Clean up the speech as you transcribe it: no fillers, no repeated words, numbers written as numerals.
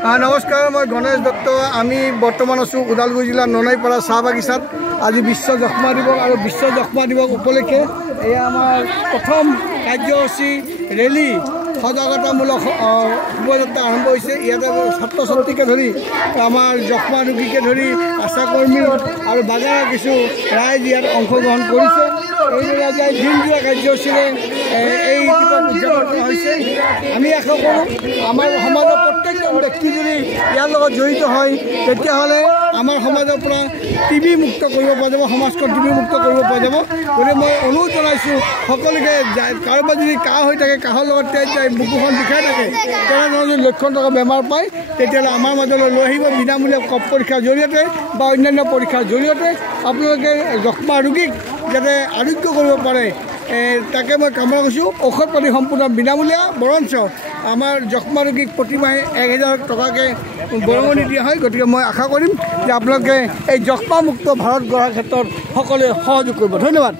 নমস্কাৰ, মই গণেশ দত্ত। আমি বৰ্তমান আছোঁ ওদালগুৰি জিলাৰ ননাইপাৰা চাহ বাগিচাত। আজি বিশ্ব যক্ষ্মা দিৱস আৰু বিশ্ব যক্ষ্মা দিৱস উপলক্ষে এয়া আমাৰ প্ৰথম কাৰ্যসূচী ৰেলী সজাগতামূলক শোভাযাত্ৰা আৰম্ভ হৈছে। ইয়াতে ছাত্ৰ ছাত্ৰীকে ধৰি আমাৰ যক্ষ্মা ৰোগীকে ধৰি আশাকৰ্মী আৰু বাজাৰৰ কিছু ৰাইজ ইয়াত অংশগ্ৰহণ কৰিছে। এইদৰে আজি দিনজোৰা কাৰ্যসূচীৰে এই দিৱস উদযাপন কৰা হৈছে। আমি আশা কৰোঁ আমাৰ সমাজৰ প্ৰত্যেকজন ব্যক্তি যদি ইয়াৰ লগত জড়িত হয় তেতিয়াহ'লে আমাৰ সমাজৰ পৰা টিবি মুক্ত কৰিব পৰা যাব, সমাজখন টিবি মুক্ত কৰিব পৰা যাব। গতিকে মই অনুৰোধ জনাইছোঁ সকলোকে, কাৰোবাৰ যদি কাহ হৈ থাকে, কাহৰ লগত তেজ যায়, বুকুখন বিষাই থাকে, তেনেধৰণৰ যদি লক্ষণ থকা বেমাৰ পায় তেতিয়াহ'লে আমাৰ মাজলৈ লৈ আহিব। বিনামূলীয়া কফ পৰীক্ষাৰ জৰিয়তে বা অন্যান্য পৰীক্ষাৰ জৰিয়তে আপোনালোকে যক্ষ্মা ৰোগীক যাতে আৰোগ্য কৰিব পাৰে তাকে মই কামনা কৰিছোঁ। ঔষধ পাতি সম্পূৰ্ণ বিনামূলীয়া, বৰঞ্চ আমাৰ যক্ষ্মা ৰোগীক প্ৰতিমাহে 1000 টকাকৈ বৰঙণি দিয়া হয়। গতিকে মই আশা কৰিম যে আপোনালোকে এই যক্ষ্মামুক্ত ভাৰত গঢ়াৰ ক্ষেত্ৰত সকলোৱে সহযোগ কৰিব। ধন্যবাদ।